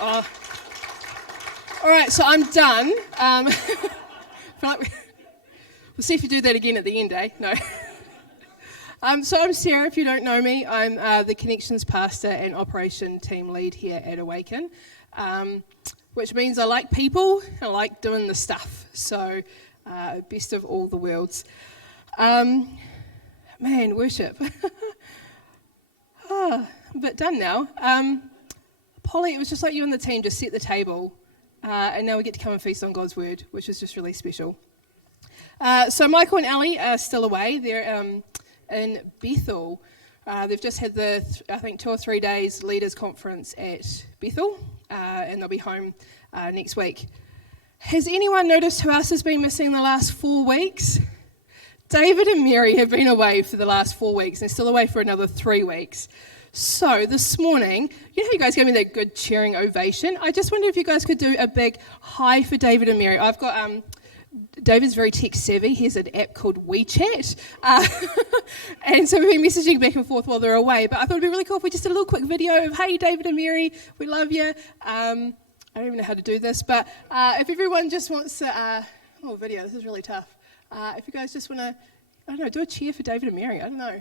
Oh. All right, so I'm done. We'll see if you do that again at the end, eh? No. So I'm Sarah, if you don't know me. I'm the Connections Pastor and Operation Team Lead here at Awaken, which means I like people and I like doing the stuff. So best of all the worlds. Man, worship. I'm a bit done now. Polly, it was just like you and the team just set the table, and now we get to come and feast on God's word, which is just really special. So Michael and Ali are still away. They're in Bethel. They've just had the, I think, 2 or 3 days leaders conference at Bethel, and they'll be home next week. Has anyone noticed who else has been missing the last 4 weeks? David and Mary have been away for the last 4 weeks, and they're still away for another 3 weeks. So this morning, you know how you guys gave me that good cheering ovation? I just wondered if you guys could do a big hi for David and Mary. I've got, David's very tech savvy. He has an app called WeChat. And so we've been messaging back and forth while they're away. But I thought it'd be really cool if we just did a little quick video of, hey, David and Mary, we love you. I don't even know how to do this, but if everyone just wants to, video, this is really tough. If you guys just want to, I don't know, do a cheer for David and Mary. I don't know.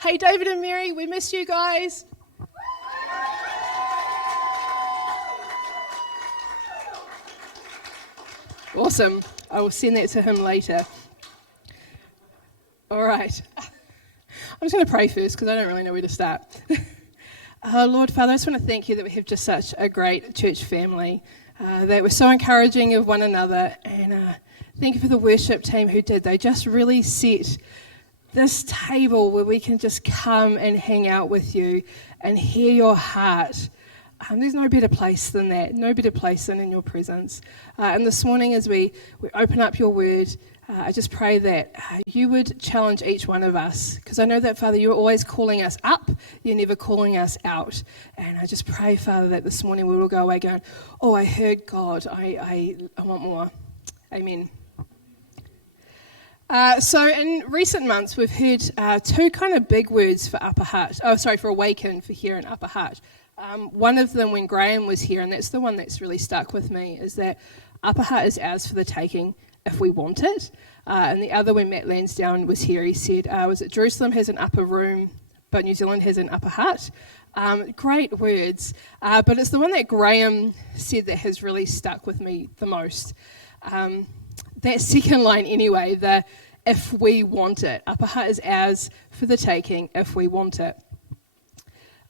Hey, David and Mary, we miss you guys. Awesome. I will send that to him later. All right. I'm just going to pray first because I don't really know where to start. Lord Father, I just want to thank you that we have just such a great church family, that we're so encouraging of one another, and thank you for the worship team who did. They just really set this table where we can just come and hang out with you and hear your heart. There's no better place than that, no better place than in your presence. And this morning as we open up your word, I just pray that you would challenge each one of us, because I know that, Father, you're always calling us up, you're never calling us out. And I just pray, Father, that this morning we will go away going, oh, I heard God, I want more. Amen. So in recent months, we've heard 2 kind of big words for for Awaken for here in Upper Hutt. One of them when Graham was here, and that's the one that's really stuck with me, is that Upper Hutt is ours for the taking if we want it. And the other when Matt Lansdowne was here, he said, was it Jerusalem has an upper room, but New Zealand has an Upper Hutt? Great words, but it's the one that Graham said that has really stuck with me the most. That second line anyway, the if we want it. Upper Hutt is ours for the taking if we want it.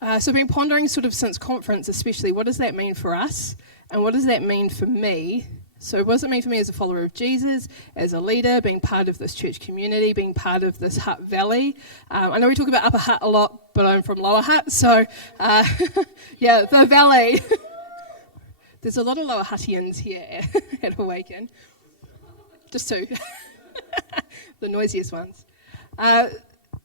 So I've been pondering sort of since conference especially, what does that mean for us? And what does that mean for me? So what does it mean for me as a follower of Jesus, as a leader, being part of this church community, being part of this Hutt Valley? I know we talk about Upper Hutt a lot, but I'm from Lower Hutt, so yeah, the Valley. There's a lot of Lower Huttians here at Awaken. Just 2. The noisiest ones.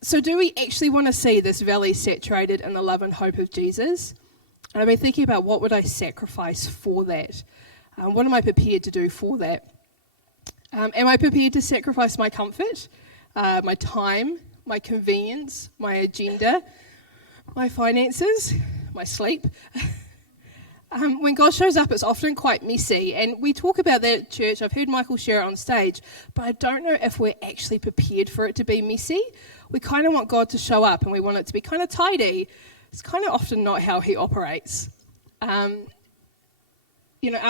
So do we actually want to see this valley saturated in the love and hope of Jesus? And I've been thinking about what would I sacrifice for that? What am I prepared to do for that? Am I prepared to sacrifice my comfort, my time, my convenience, my agenda, my finances, my sleep? When God shows up, it's often quite messy, and we talk about that at church. I've heard Michael share it on stage, but I don't know if we're actually prepared for it to be messy. We kind of want God to show up, and we want it to be kind of tidy. It's kind of often not how he operates. Are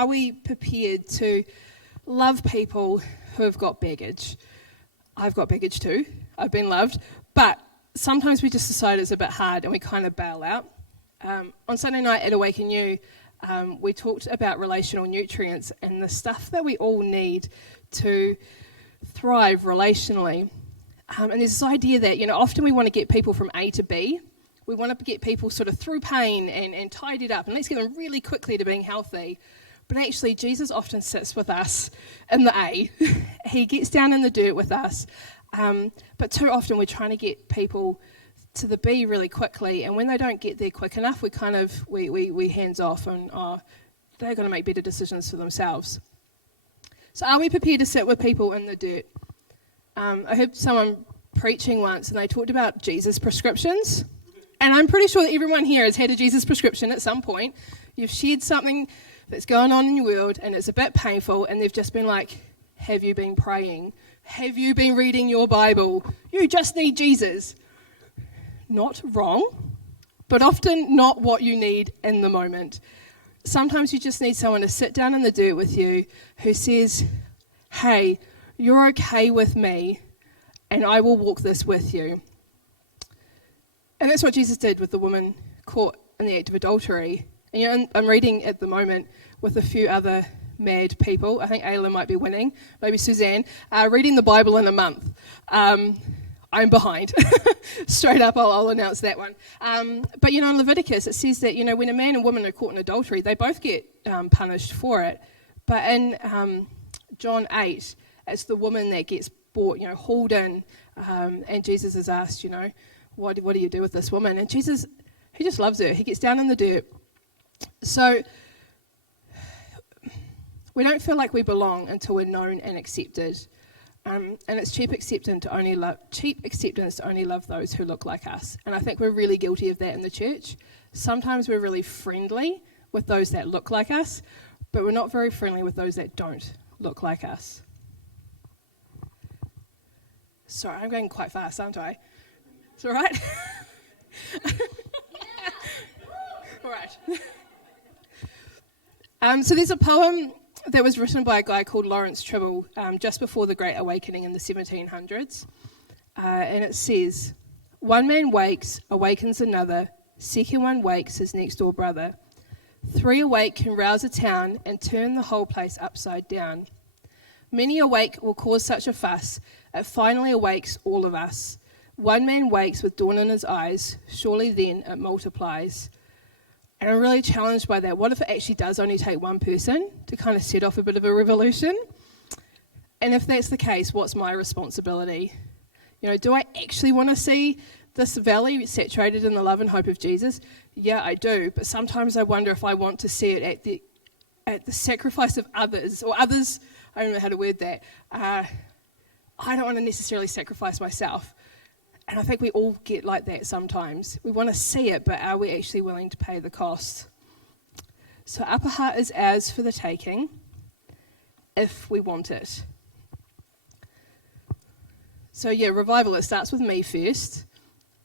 we prepared to love people who have got baggage? I've got baggage too. I've been loved, but sometimes we just decide it's a bit hard, and we kind of bail out. On Sunday night at Awaken You, we talked about relational nutrients and the stuff that we all need to thrive relationally. And there's this idea that, often we want to get people from A to B. We want to get people sort of through pain and tidied up, and let's get them really quickly to being healthy. But actually, Jesus often sits with us in the A. He gets down in the dirt with us. But too often we're trying to get people to the B really quickly, and when they don't get there quick enough, we hands off, and they're going to make better decisions for themselves. So are we prepared to sit with people in the dirt? I heard someone preaching once, and they talked about Jesus' prescriptions. And I'm pretty sure that everyone here has had a Jesus prescription at some point. You've shared something that's going on in your world and it's a bit painful, and they've just been like, have you been praying? Have you been reading your Bible? You just need Jesus. Not wrong, but often not what you need in the moment. Sometimes you just need someone to sit down in the dirt with you who says, hey, you're okay with me, and I will walk this with you. And that's what Jesus did with the woman caught in the act of adultery. And I'm reading at the moment with a few other mad people. I think Ayla might be winning, maybe Suzanne, reading the Bible in a month. I'm behind. Straight up, I'll announce that one. But, in Leviticus, it says that, when a man and woman are caught in adultery, they both get punished for it. But in John 8, it's the woman that gets brought, hauled in, and Jesus is asked, what do you do with this woman? And Jesus, he just loves her. He gets down in the dirt. So we don't feel like we belong until we're known and accepted. And it's cheap acceptance to only love those who look like us. And I think we're really guilty of that in the church. Sometimes we're really friendly with those that look like us, but we're not very friendly with those that don't look like us. Sorry, I'm going quite fast, aren't I? It's all right? All right. So there's a poem that was written by a guy called Lawrence Tribble just before the Great Awakening in the 1700s. And it says, one man wakes, awakens another, second one wakes his next door brother. Three awake can rouse a town and turn the whole place upside down. Many awake will cause such a fuss, it finally awakes all of us. One man wakes with dawn in his eyes, surely then it multiplies. And I'm really challenged by that. What if it actually does only take one person to kind of set off a bit of a revolution? And if that's the case, what's my responsibility? Do I actually want to see this valley saturated in the love and hope of Jesus? Yeah, I do. But sometimes I wonder if I want to see it at the sacrifice of others, or others, I don't know how to word that. I don't want to necessarily sacrifice myself. And I think we all get like that sometimes. We want to see it, but are we actually willing to pay the cost? So Upper Hutt is ours for the taking, if we want it. So revival, it starts with me first.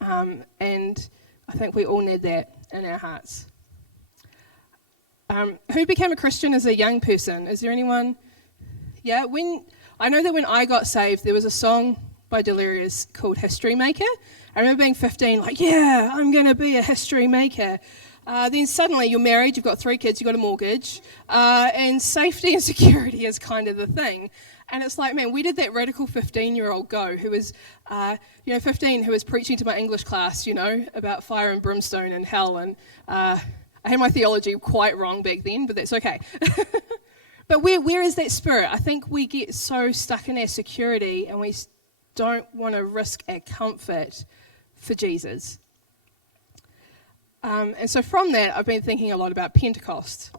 And I think we all need that in our hearts. Who became a Christian as a young person? Is there anyone? Yeah, I know that when I got saved, there was a song by Delirious called History Maker. I remember being 15, like, yeah, I'm going to be a history maker. Then suddenly you're married, you've got 3 kids, you've got a mortgage, and safety and security is kind of the thing. And it's like, man, where did that radical 15-year-old go who was, 15, who was preaching to my English class, about fire and brimstone and hell. And I had my theology quite wrong back then, but that's okay. But where is that spirit? I think we get so stuck in our security and we don't want to risk our comfort for Jesus. And so from that, I've been thinking a lot about Pentecost.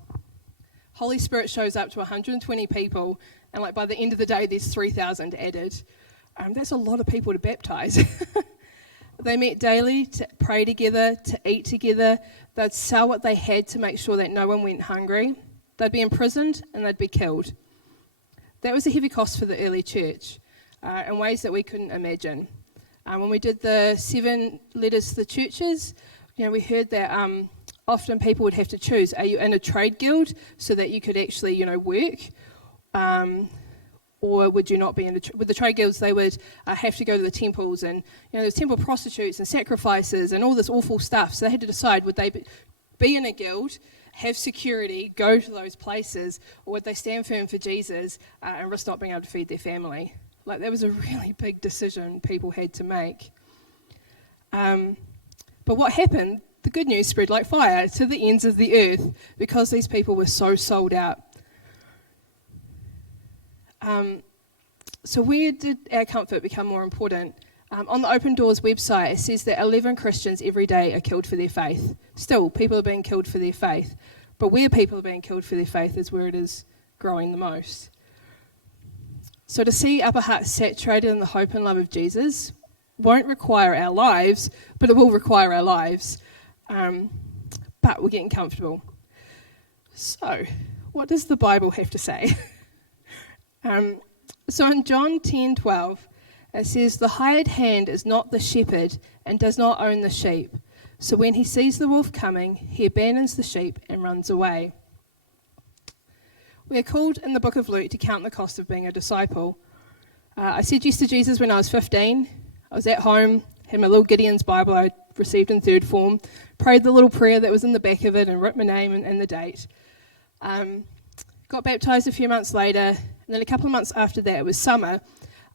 Holy Spirit shows up to 120 people, and by the end of the day, there's 3,000 added. That's a lot of people to baptize. They met daily to pray together, to eat together. They'd sell what they had to make sure that no one went hungry. They'd be imprisoned and they'd be killed. That was a heavy cost for the early church in ways that we couldn't imagine. When we did the 7 letters to the churches, we heard that often people would have to choose, are you in a trade guild so that you could actually, work? Or would you not be in with the trade guilds? They would have to go to the temples, and there's temple prostitutes and sacrifices and all this awful stuff. So they had to decide, would they be in a guild, have security, go to those places, or would they stand firm for Jesus and risk not being able to feed their family? That was a really big decision people had to make. But what happened? The good news spread like fire to the ends of the earth because these people were so sold out. So where did our comfort become more important? On the Open Doors website, it says that 11 Christians every day are killed for their faith. Still, people are being killed for their faith. But where people are being killed for their faith is where it is growing the most. So to see Upper Hutt saturated in the hope and love of Jesus, won't require our lives, but it will require our lives. But we're getting comfortable. So, what does the Bible have to say? So in John 10:12, it says, "The hired hand is not the shepherd and does not own the sheep. So when he sees the wolf coming, he abandons the sheep and runs away." We are called in the book of Luke to count the cost of being a disciple. I said yes to Jesus when I was 15. I was at home, had my little Gideon's Bible I received in third form, prayed the little prayer that was in the back of it and wrote my name and the date. Got baptised a few months later, and then a couple of months after that, it was summer,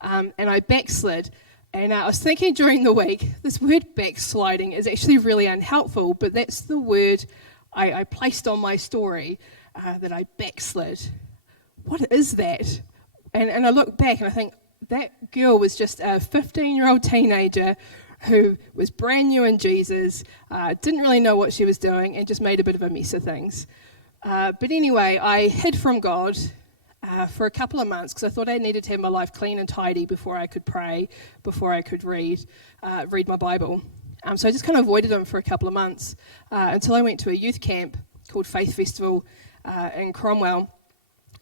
and I backslid. And I was thinking during the week, this word backsliding is actually really unhelpful, but that's the word I placed on my story, that I backslid. What is that? And I look back and I think, that girl was just a 15-year-old teenager who was brand new in Jesus, didn't really know what she was doing, and just made a bit of a mess of things. But anyway, I hid from God for a couple of months because I thought I needed to have my life clean and tidy before I could pray, before I could read my Bible. So I just kind of avoided him for a couple of months until I went to a youth camp called Faith Festival in Cromwell.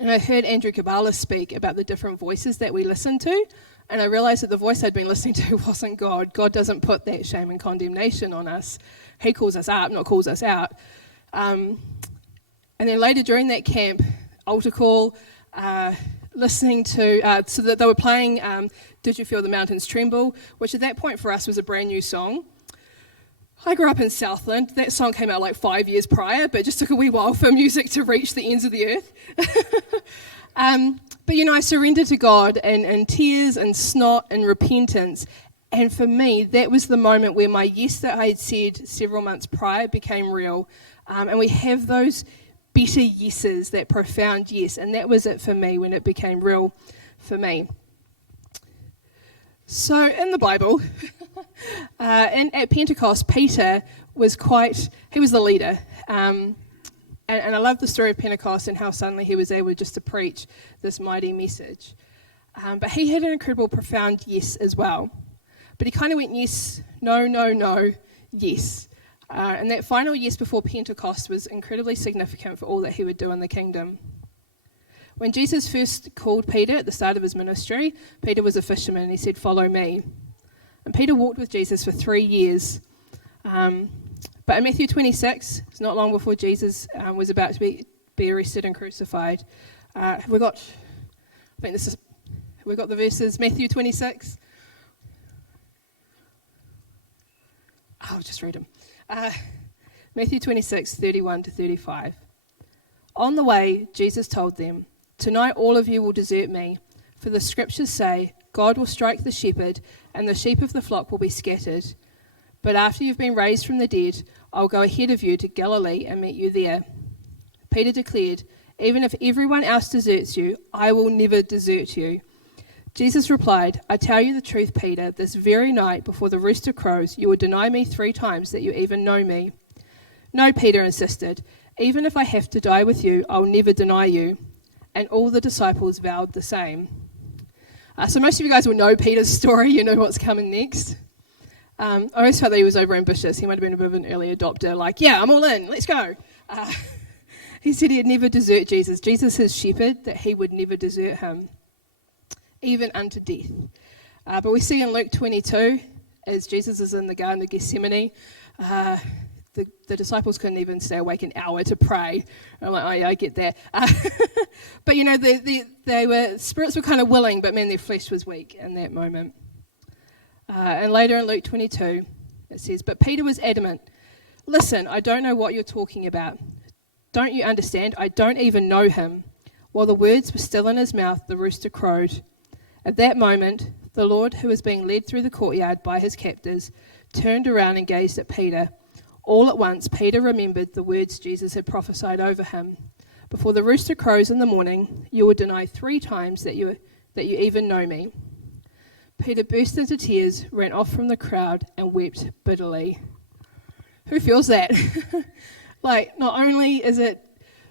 And I heard Andrew Kabbalah speak about the different voices that we listen to. And I realised that the voice I'd been listening to wasn't God. God doesn't put that shame and condemnation on us. He calls us up, not calls us out. And then later during that camp, altar call, listening to, so that they were playing Did You Feel the Mountains Tremble, which at that point for us was a brand new song. I grew up in Southland. That song came out like 5 years prior, but it just took a wee while for music to reach the ends of the earth. But I surrendered to God in tears and snot and repentance. And for me, that was the moment where my yes that I had said several months prior became real. And we have those better yeses, that profound yes. And that was it for me when it became real for me. So in the Bible, at Pentecost, Peter was he was the leader. And I love the story of Pentecost and how suddenly he was able just to preach this mighty message. But he had an incredible, profound yes as well. But he kind of went yes, no, no, no, yes. And that final yes before Pentecost was incredibly significant for all that he would do in the kingdom. When Jesus first called Peter at the start of his ministry, Peter was a fisherman and he said, "Follow me." And Peter walked with Jesus for 3 years. But in Matthew 26, it's not long before Jesus was about to be arrested and crucified. We've got the verses, Matthew 26. I'll just read them. Matthew 26, 31 to 35. On the way, Jesus told them, "Tonight all of you will desert me, for the scriptures say, God will strike the shepherd, and the sheep of the flock will be scattered. But after you've been raised from the dead, I'll go ahead of you to Galilee and meet you there." Peter declared, "Even if everyone else deserts you, I will never desert you." Jesus replied, "I tell you the truth, Peter, this very night before the rooster crows, you will deny me 3 times that you even know me." "No," Peter insisted, "even if I have to die with you, I'll never deny you." And all the disciples vowed the same. So most of you guys will know Peter's story. You know what's coming next. I always felt that he was overambitious. He might have been a bit of an early adopter, like, yeah, I'm all in, let's go. He said he'd never desert Jesus. Jesus, his shepherd, that he would never desert him, even unto death. But we see in Luke 22, as Jesus is in the Garden of Gethsemane, the disciples couldn't even stay awake an hour to pray. I'm like, oh yeah, I get that. But spirits were kind of willing, but man, their flesh was weak in that moment. And later in Luke 22, it says, "But Peter was adamant. 'Listen, I don't know what you're talking about. Don't you understand? I don't even know him.' While the words were still in his mouth, the rooster crowed. At that moment, the Lord, who was being led through the courtyard by his captors, turned around and gazed at Peter. All at once, Peter remembered the words Jesus had prophesied over him. 'Before the rooster crows in the morning, you will deny 3 times that you even know me.' Peter burst into tears, ran off from the crowd, and wept bitterly." Who feels that? Like, not only is it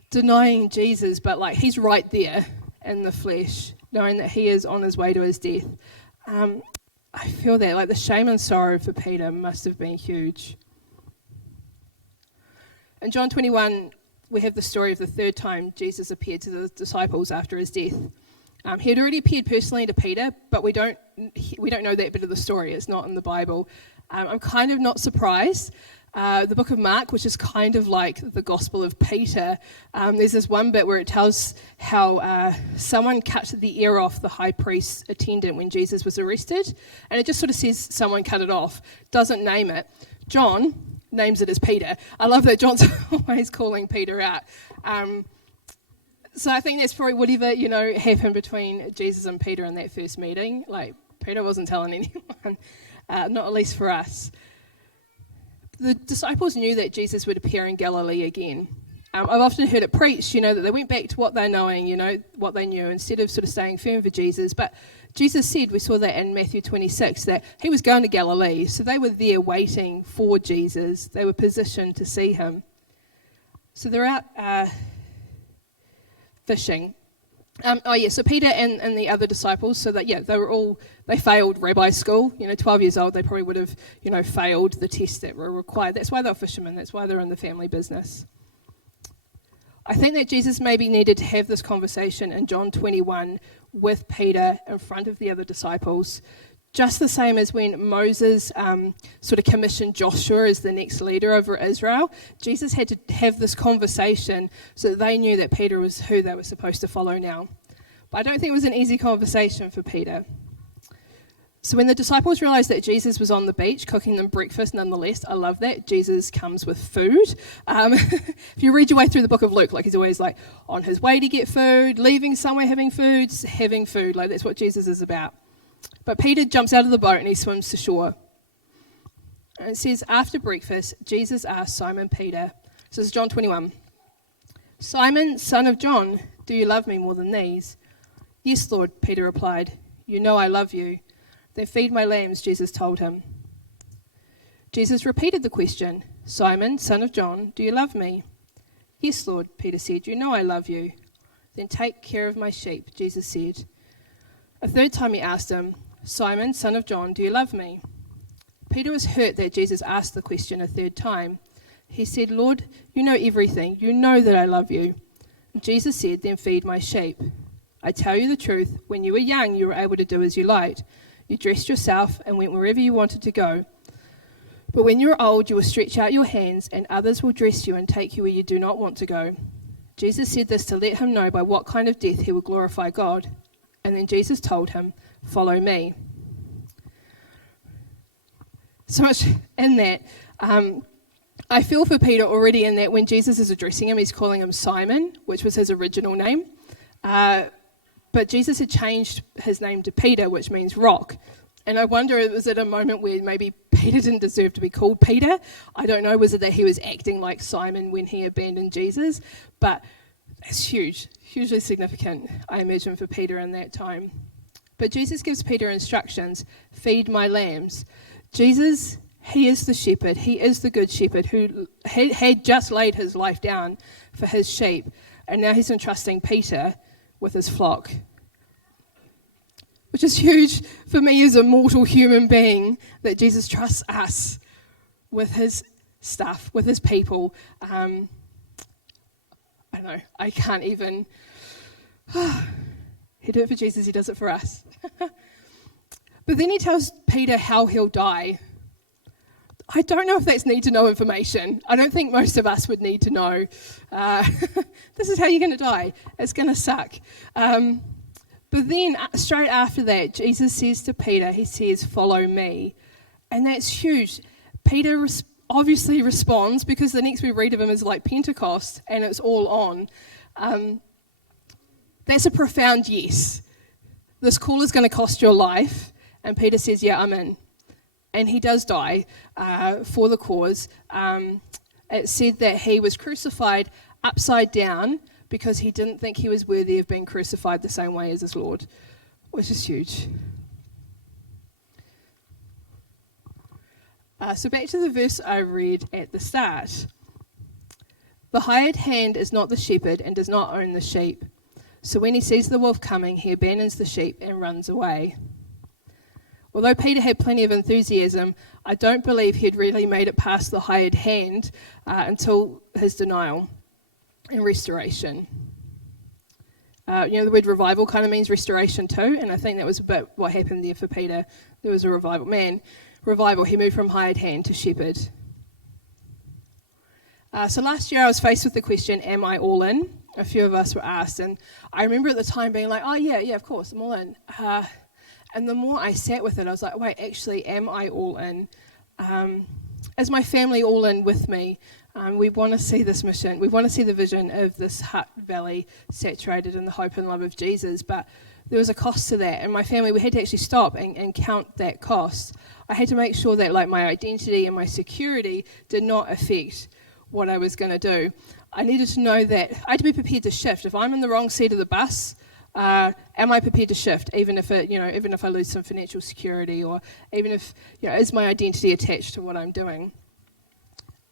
denying Jesus, but like he's right there in the flesh, knowing that he is on his way to his death. I feel that, like the shame and sorrow for Peter must have been huge. In John 21, we have the story of the third time Jesus appeared to the disciples after his death. He had already appeared personally to Peter, but we don't know that bit of the story. It's not in the Bible. I'm kind of not surprised. The book of Mark, which is kind of like the Gospel of Peter, there's this one bit where it tells how someone cut the ear off the high priest's attendant when Jesus was arrested, and it just sort of says someone cut it off, doesn't name it. John names it as Peter. I love that John's always calling Peter out. So I think that's probably whatever, happened between Jesus and Peter in that first meeting. Like, Peter wasn't telling anyone, not at least for us. The disciples knew that Jesus would appear in Galilee again. I've often heard it preached, that they went back to what they're knowing, what they knew, instead of sort of staying firm for Jesus. But Jesus said, we saw that in Matthew 26, that he was going to Galilee. So they were there waiting for Jesus. They were positioned to see him. So they're out fishing. So Peter and the other disciples, they failed rabbi school. 12 years old, they probably would have, failed the tests that were required. That's why they're fishermen. That's why they're in the family business. I think that Jesus maybe needed to have this conversation in John 21 with Peter in front of the other disciples, just the same as when Moses sort of commissioned Joshua as the next leader over Israel. Jesus had to have this conversation so that they knew that Peter was who they were supposed to follow now. But I don't think it was an easy conversation for Peter. So when the disciples realised that Jesus was on the beach cooking them breakfast, nonetheless, I love that, Jesus comes with food. If you read your way through the book of Luke, he's always on his way to get food, leaving somewhere having food, that's what Jesus is about. But Peter jumps out of the boat and he swims to shore. And it says, after breakfast, Jesus asked Simon Peter, so this is John 21, Simon, son of John, do you love me more than these? Yes, Lord, Peter replied, you know I love you. Then feed my lambs, Jesus told him. Jesus repeated the question, Simon, son of John, do you love me? Yes, Lord, Peter said, you know I love you. Then take care of my sheep, Jesus said. A third time he asked him, Simon, son of John, do you love me? Peter was hurt that Jesus asked the question a third time. He said, Lord, you know everything. You know that I love you. Jesus said, then feed my sheep. I tell you the truth, when you were young, you were able to do as you liked. You dressed yourself and went wherever you wanted to go. But when you're old, you will stretch out your hands, and others will dress you and take you where you do not want to go. Jesus said this to let him know by what kind of death he would glorify God. And then Jesus told him, follow me. So much in that. I feel for Peter already in that when Jesus is addressing him, he's calling him Simon, which was his original name. But Jesus had changed his name to Peter, which means rock. And I wonder, was it a moment where maybe Peter didn't deserve to be called Peter? I don't know. Was it that he was acting like Simon when he abandoned Jesus? But it's huge, hugely significant, I imagine, for Peter in that time. But Jesus gives Peter instructions, feed my lambs. Jesus, he is the shepherd. He is the good shepherd who had just laid his life down for his sheep. And now he's entrusting Peter with his flock, which is huge for me as a mortal human being, that Jesus trusts us with his stuff, with his people. I don't know, I can't even. He did it for Jesus, he does it for us. But then he tells Peter how he'll die. I don't know if that's need to know information. I don't think most of us would need to know. This is how you're going to die. It's going to suck. But then straight after that, Jesus says to Peter, he says, follow me. And that's huge. Peter obviously responds, because the next we read of him is like Pentecost and it's all on. That's a profound yes. This call is going to cost your life. And Peter says, yeah, I'm in. And he does die for the cause. It said that he was crucified upside down because he didn't think he was worthy of being crucified the same way as his Lord, which is huge. So back to the verse I read at the start. The hired hand is not the shepherd and does not own the sheep. So when he sees the wolf coming, he abandons the sheep and runs away. Although Peter had plenty of enthusiasm, I don't believe he'd really made it past the hired hand until his denial and restoration. The word revival kind of means restoration too, and I think that was a bit what happened there for Peter. There was a revival. Revival. He moved from hired hand to shepherd. So last year I was faced with the question, am I all in? A few of us were asked, and I remember at the time being like, oh yeah, of course, I'm all in. And the more I sat with it, I was like, wait, actually, am I all in? Is my family all in with me? We want to see this mission. We want to see the vision of this Hutt Valley saturated in the hope and love of Jesus, but there was a cost to that, and my family, we had to actually stop and count that cost. I had to make sure that my identity and my security did not affect what I was going to do. I needed to know that I had to be prepared to shift. If I'm in the wrong seat of the bus, am I prepared to shift, even if I lose some financial security, or even if is my identity attached to what I'm doing?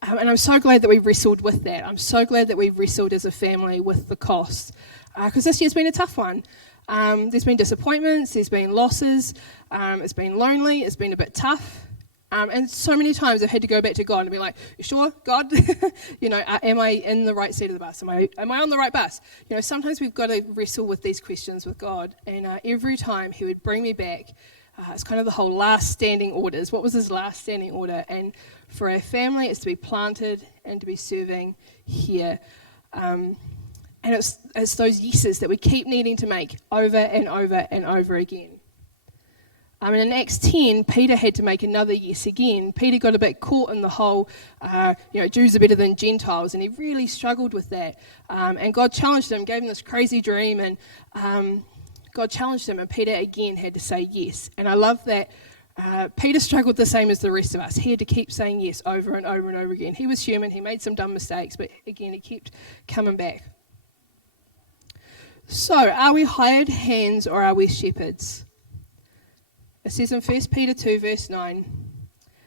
And I'm so glad that we wrestled with that. I'm so glad that we wrestled as a family with the cost, because this year's been a tough one. There's been disappointments, there's been losses, it's been lonely, it's been a bit tough. And so many times I've had to go back to God and be like, you sure, God? Am I in the right seat of the bus? Am I on the right bus? Sometimes we've got to wrestle with these questions with God. And every time he would bring me back, it's kind of the whole last standing orders. What was his last standing order? And for our family, it's to be planted and to be serving here. And it's those yeses that we keep needing to make over and over and over again. In Acts 10, Peter had to make another yes again. Peter got a bit caught in the whole, Jews are better than Gentiles, and he really struggled with that. And God challenged him, gave him this crazy dream, and God challenged him, and Peter again had to say yes. And I love that Peter struggled the same as the rest of us. He had to keep saying yes over and over and over again. He was human, he made some dumb mistakes, but again, he kept coming back. So, are we hired hands or are we shepherds? It says in 1 Peter 2 verse 9,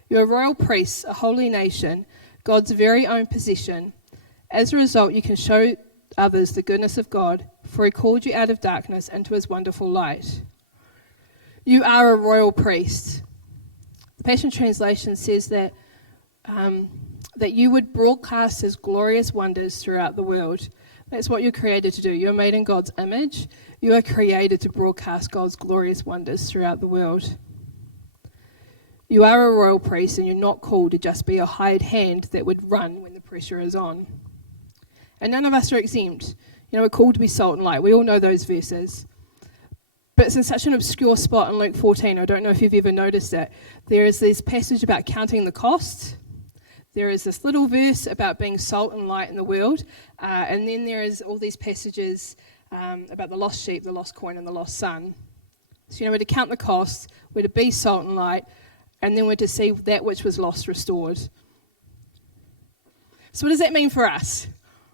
"You are royal priests, a holy nation, God's very own possession. As a result, you can show others the goodness of God, for he called you out of darkness into his wonderful light." You are a royal priest. The Passion Translation says that you would broadcast his glorious wonders throughout the world. That's what you're created to do. You're made in God's image. You are created to broadcast God's glorious wonders throughout the world. You are a royal priest, and you're not called to just be a hired hand that would run when the pressure is on. And none of us are exempt. We're called to be salt and light. We all know those verses. But it's in such an obscure spot in Luke 14. I don't know if you've ever noticed it. There is this passage about counting the cost. There is this little verse about being salt and light in the world, and then there is all these passages about the lost sheep, the lost coin, and the lost son. So, we're to count the cost, we're to be salt and light, and then we're to see that which was lost restored. So what does that mean for us?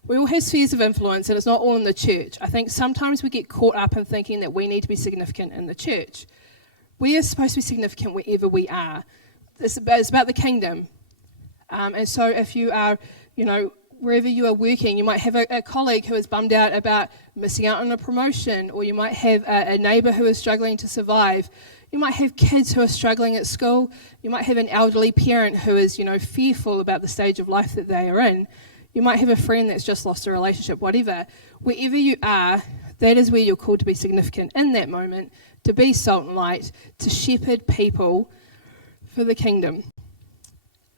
We all have spheres of influence, and it's not all in the church. I think sometimes we get caught up in thinking that we need to be significant in the church. We are supposed to be significant wherever we are. It's about the kingdom. And so if you are, wherever you are working, you might have a colleague who is bummed out about missing out on a promotion, or you might have a neighbour who is struggling to survive. You might have kids who are struggling at school. You might have an elderly parent who is, fearful about the stage of life that they are in. You might have a friend that's just lost a relationship, whatever. Wherever you are, that is where you're called to be significant in that moment, to be salt and light, to shepherd people for the kingdom.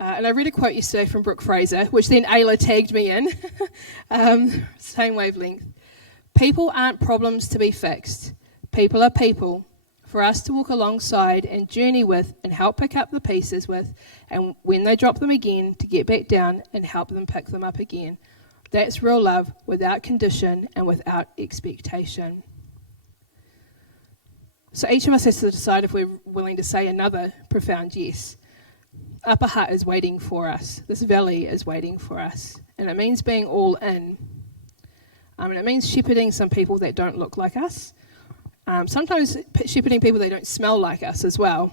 And I read a quote yesterday from Brooke Fraser, which then Ayla tagged me in, same wavelength. "People aren't problems to be fixed. People are people for us to walk alongside and journey with and help pick up the pieces with, and when they drop them again, to get back down and help them pick them up again. That's real love, without condition and without expectation." So each of us has to decide if we're willing to say another profound yes. Upper Hutt is waiting for us. This valley is waiting for us. And it means being all in. And it means shepherding some people that don't look like us. Sometimes shepherding people that don't smell like us as well.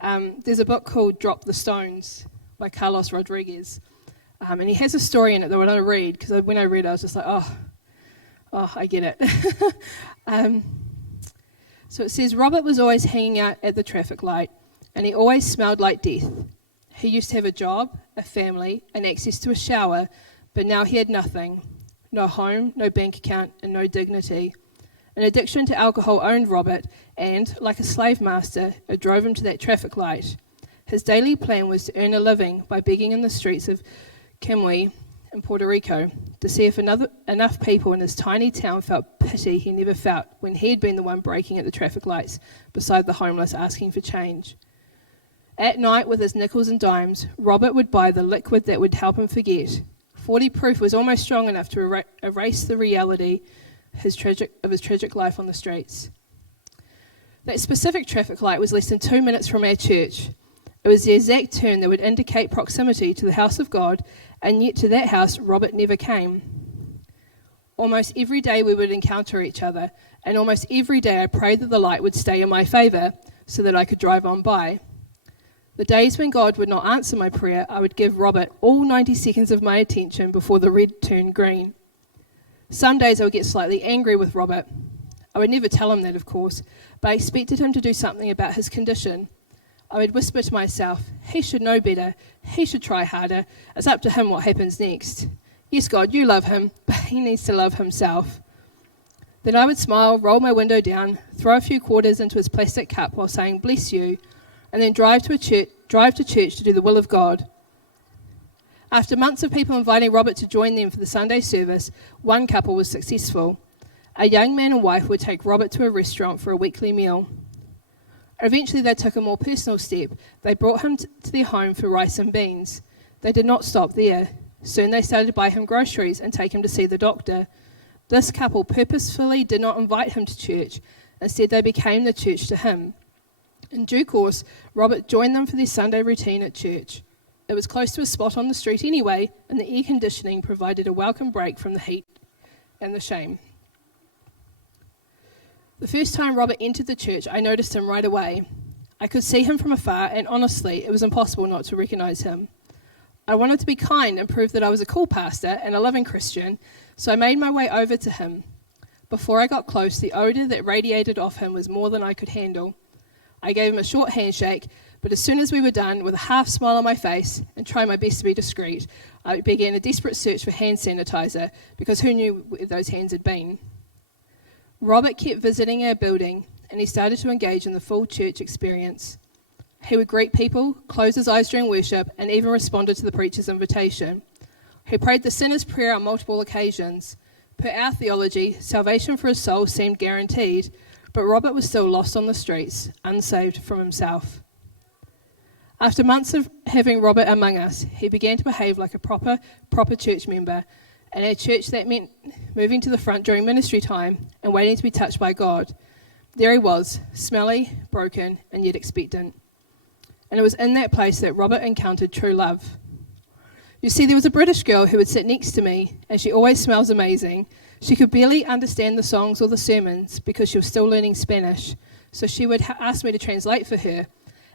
There's a book called Drop the Stones by Carlos Rodriguez. And he has a story in it that I want to read, because when I read it, I was just like, oh, I get it. So it says, Robert was always hanging out at the traffic light, and he always smelled like death. He used to have a job, a family, and access to a shower, but now he had nothing. No home, no bank account, and no dignity. An addiction to alcohol owned Robert, and, like a slave master, it drove him to that traffic light. His daily plan was to earn a living by begging in the streets of Camui in Puerto Rico, to see if enough people in his tiny town felt pity he never felt when he had been the one breaking at the traffic lights beside the homeless asking for change. At night, with his nickels and dimes, Robert would buy the liquid that would help him forget. 40 proof was almost strong enough to erase the reality of his tragic life on the streets. That specific traffic light was less than 2 minutes from our church. It was the exact turn that would indicate proximity to the house of God, and yet to that house Robert never came. Almost every day we would encounter each other, and almost every day I prayed that the light would stay in my favour so that I could drive on by. The days when God would not answer my prayer, I would give Robert all 90 seconds of my attention before the red turned green. Some days I would get slightly angry with Robert. I would never tell him that, of course, but I expected him to do something about his condition. I would whisper to myself, he should know better, he should try harder, it's up to him what happens next. Yes, God, you love him, but he needs to love himself. Then I would smile, roll my window down, throw a few quarters into his plastic cup while saying, bless you, and then drive to church to do the will of God. After months of people inviting Robert to join them for the Sunday service, one couple was successful. A young man and wife would take Robert to a restaurant for a weekly meal. Eventually they took a more personal step. They brought him to their home for rice and beans. They did not stop there. Soon they started to buy him groceries and take him to see the doctor. This couple purposefully did not invite him to church. Instead, they became the church to him. In due course, Robert joined them for their Sunday routine at church. It was close to a spot on the street anyway, and the air conditioning provided a welcome break from the heat and the shame. The first time Robert entered the church, I noticed him right away. I could see him from afar, and honestly, it was impossible not to recognise him. I wanted to be kind and prove that I was a cool pastor and a loving Christian, so I made my way over to him. Before I got close, the odour that radiated off him was more than I could handle. I gave him a short handshake, but as soon as we were done, with a half smile on my face and trying my best to be discreet, I began a desperate search for hand sanitizer, because who knew where those hands had been? Robert kept visiting our building, and he started to engage in the full church experience. He would greet people, close his eyes during worship, and even responded to the preacher's invitation. He prayed the sinner's prayer on multiple occasions. Per our theology, salvation for his soul seemed guaranteed, but Robert was still lost on the streets, unsaved from himself. After months of having Robert among us, he began to behave like a proper church member. And at church, that meant moving to the front during ministry time and waiting to be touched by God. There he was, smelly, broken, and yet expectant. And it was in that place that Robert encountered true love. You see, there was a British girl who would sit next to me, and she always smells amazing. She could barely understand the songs or the sermons because she was still learning Spanish, so she would ask me to translate for her.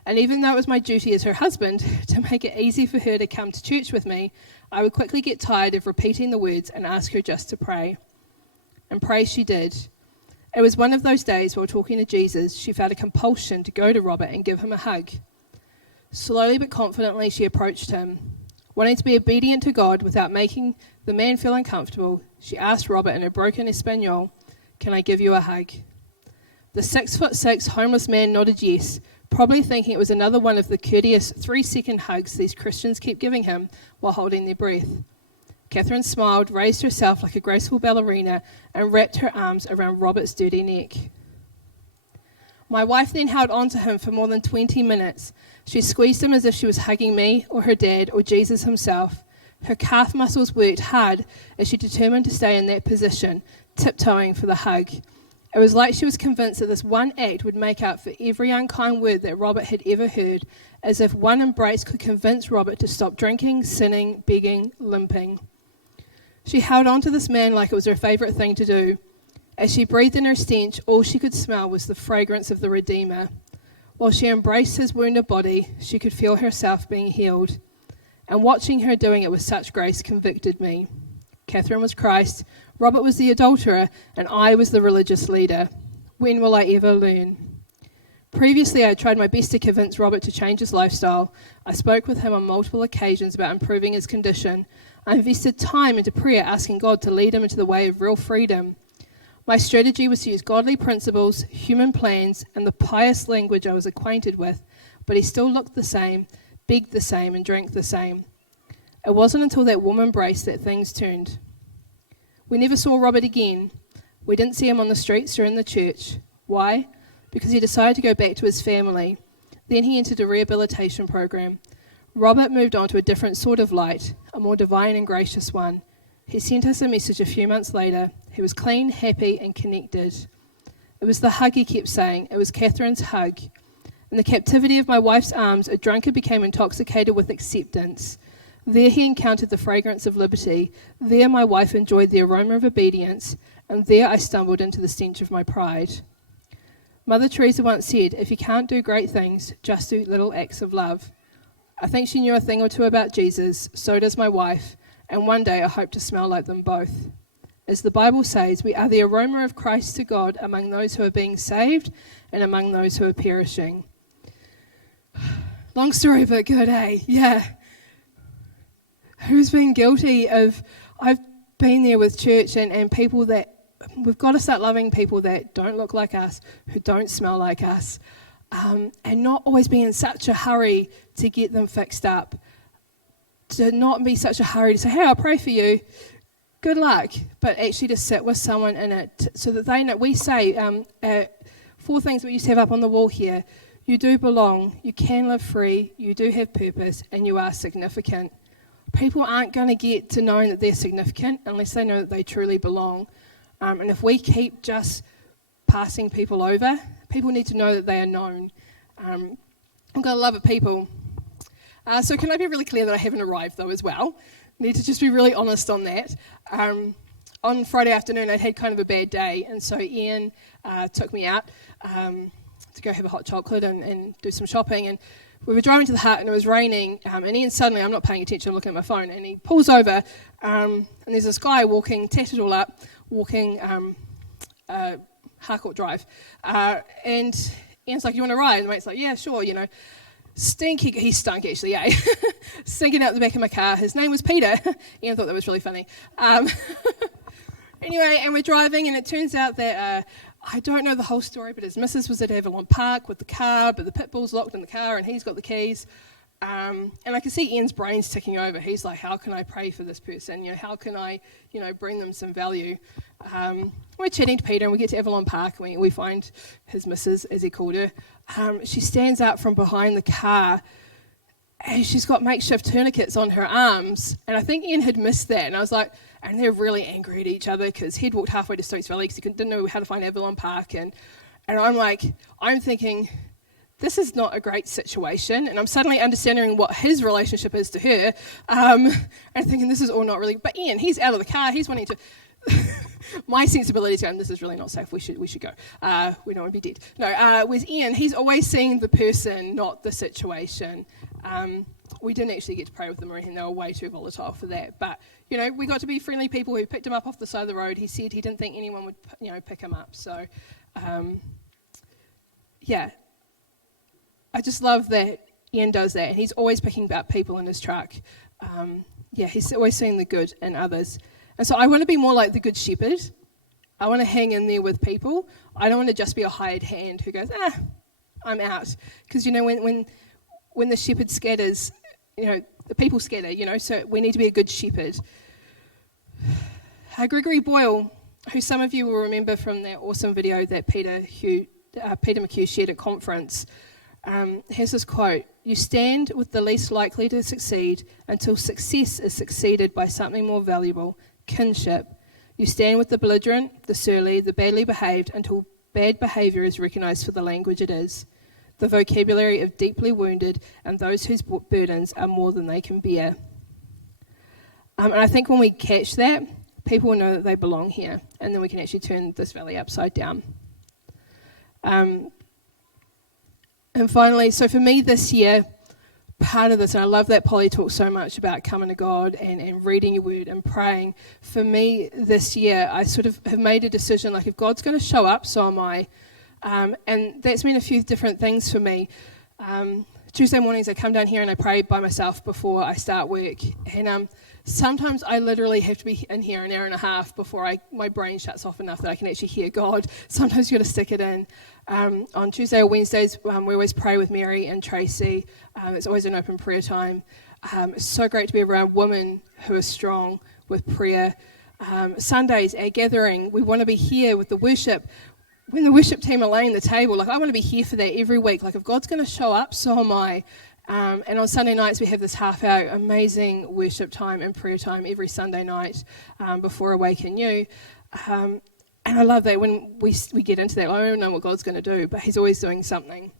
And even though it was my duty as her husband to make it easy for her to come to church with me, I would quickly get tired of repeating the words and ask her just to pray. And pray she did. It was one of those days while talking to Jesus, she felt a compulsion to go to Robert and give him a hug. Slowly but confidently she approached him. Wanting to be obedient to God without making the man feel uncomfortable, she asked Robert in her broken Espanol, "Can I give you a hug?" The 6'6" homeless man nodded yes, probably thinking it was another one of the courteous 3-second hugs these Christians keep giving him while holding their breath. Catherine smiled, raised herself like a graceful ballerina, and wrapped her arms around Robert's dirty neck. My wife then held on to him for more than 20 minutes. She squeezed him as if she was hugging me or her dad or Jesus himself. Her calf muscles worked hard as she determined to stay in that position, tiptoeing for the hug. It was like she was convinced that this one act would make up for every unkind word that Robert had ever heard, as if one embrace could convince Robert to stop drinking, sinning, begging, limping. She held on to this man like it was her favourite thing to do. As she breathed in her stench, all she could smell was the fragrance of the Redeemer. While she embraced his wounded body, she could feel herself being healed. And watching her doing it with such grace convicted me. Catherine was Christ, Robert was the adulterer, and I was the religious leader. When will I ever learn? Previously, I tried my best to convince Robert to change his lifestyle. I spoke with him on multiple occasions about improving his condition. I invested time into prayer, asking God to lead him into the way of real freedom. My strategy was to use godly principles, human plans, and the pious language I was acquainted with, but he still looked the same, begged the same, and drank the same. It wasn't until that warm embrace that things turned. We never saw Robert again. We didn't see him on the streets or in the church. Why? Because he decided to go back to his family. Then he entered a rehabilitation program. Robert moved on to a different sort of light, a more divine and gracious one. He sent us a message a few months later. He was clean, happy, and connected. It was the hug he kept saying. It was Catherine's hug. In the captivity of my wife's arms, a drunkard became intoxicated with acceptance. There he encountered the fragrance of liberty. There my wife enjoyed the aroma of obedience. And there I stumbled into the stench of my pride. Mother Teresa once said, if you can't do great things, just do little acts of love. I think she knew a thing or two about Jesus, so does my wife, and one day I hope to smell like them both. As the Bible says, we are the aroma of Christ to God among those who are being saved and among those who are perishing. Long story, but good, eh? Yeah. Who's been guilty of... I've been there with church and people that... We've got to start loving people that don't look like us, who don't smell like us, and not always be in such a hurry to get them fixed up. To not be such a hurry to say, hey, I'll pray for you. Good luck. But actually to sit with someone in it so that they know. We say 4 things we used to have up on the wall here. You do belong, you can live free, you do have purpose, and you are significant. People aren't going to get to know that they're significant unless they know that they truly belong. And if we keep just passing people over, people need to know that they are known. I'm going to love it, people. So can I be really clear that I haven't arrived, though, as well? Need to just be really honest on that. On Friday afternoon, I'd had kind of a bad day, and so Ian took me out to go have a hot chocolate and do some shopping. And we were driving to the Hutt, and it was raining, and Ian suddenly, I'm not paying attention, I'm looking at my phone, and he pulls over, and there's this guy walking, tatted all up, walking Harcourt Drive. And Ian's like, you want to ride? And the mate's like, yeah, sure, you know. He stunk actually, yeah. Stinking out the back of my car. His name was Peter. Ian thought that was really funny. Anyway, and we're driving, and it turns out that I don't know the whole story, but his missus was at Avalon Park with the car, but the pit bull's locked in the car, and he's got the keys. And I can see Ian's brain's ticking over. He's like, how can I pray for this person? You know, how can I, bring them some value? We're chatting to Peter, and we get to Avalon Park, and we find his missus, as he called her. She stands out from behind the car, and she's got makeshift tourniquets on her arms. And I think Ian had missed that, and I was like, and they're really angry at each other because he'd walked halfway to Stokes Valley because he didn't know how to find Avalon Park. And I'm thinking, this is not a great situation, and I'm suddenly understanding what his relationship is to her, and thinking this is all not really. But Ian, he's out of the car. He's wanting to. My sensibility is going, this is really not safe. We should go. We don't want to be dead. No, with Ian, he's always seeing the person, not the situation. We didn't actually get to pray with them or anything. They were way too volatile for that. But we got to be friendly people who picked him up off the side of the road. He said he didn't think anyone would, pick him up. So, yeah. I just love that Ian does that, and he's always picking up people in his truck. He's always seeing the good in others. And so I want to be more like the Good Shepherd. I want to hang in there with people. I don't want to just be a hired hand who goes, I'm out. Because, when the shepherd scatters, the people scatter, so we need to be a good shepherd. Gregory Boyle, who some of you will remember from that awesome video that Peter McHugh shared at conference, has this quote: you stand with the least likely to succeed until success is succeeded by something more valuable, kinship. You stand with the belligerent, the surly, the badly behaved until bad behaviour is recognised for the language it is, the vocabulary of deeply wounded and those whose burdens are more than they can bear. And I think when we catch that, people will know that they belong here, and then we can actually turn this valley upside down. And finally, so for me this year, part of this, and I love that Polly talks so much about coming to God and reading your word and praying. For me this year, I sort of have made a decision, like if God's going to show up, so am I. And that's meant a few different things for me. Tuesday mornings I come down here and I pray by myself before I start work. And sometimes I literally have to be in here an hour and a half before my brain shuts off enough that I can actually hear God. Sometimes you've got to stick it in. On Tuesday or Wednesdays, we always pray with Mary and Tracy. It's always an open prayer time. It's so great to be around women who are strong with prayer. Sundays, our gathering, we want to be here with the worship. When the worship team are laying the table, like I want to be here for that every week. Like if God's going to show up, so am I. And on Sunday nights, we have this half-hour amazing worship time and prayer time every Sunday night before Awaken You. And I love that when we get into that, I don't know what God's going to do, but he's always doing something.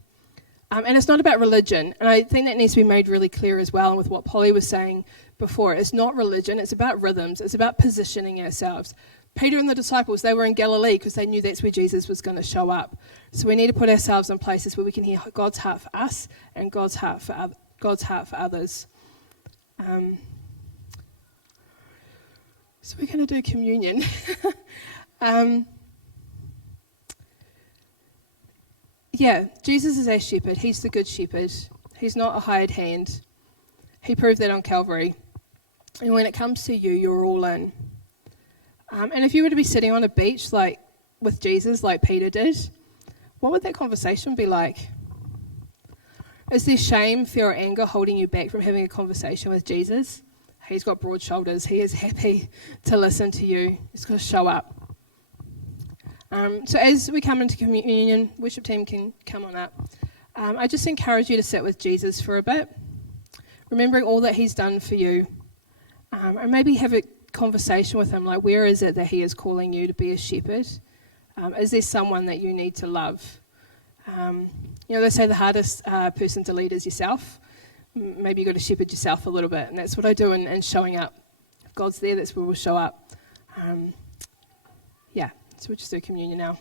And it's not about religion. And I think that needs to be made really clear as well with what Polly was saying before. It's not religion. It's about rhythms. It's about positioning ourselves. Peter and the disciples, they were in Galilee because they knew that's where Jesus was going to show up. So we need to put ourselves in places where we can hear God's heart for us and God's heart for others. So we're going to do communion. Jesus is our shepherd. He's the good shepherd. He's not a hired hand. He proved that on Calvary. And when it comes to you, you're all in. And if you were to be sitting on a beach like with Jesus, like Peter did, what would that conversation be like? Is there shame, fear, or anger holding you back from having a conversation with Jesus? He's got broad shoulders. He is happy to listen to you. He's going to show up. So as we come into communion, worship team can come on up. I just encourage you to sit with Jesus for a bit, remembering all that he's done for you, and maybe have a conversation with him, like where is it that he is calling you to be a shepherd? Is there someone that you need to love? They say the hardest person to lead is yourself. Maybe you've got to shepherd yourself a little bit, and that's what I do in showing up. If God's there, that's where we'll show up. So we'll just do communion now.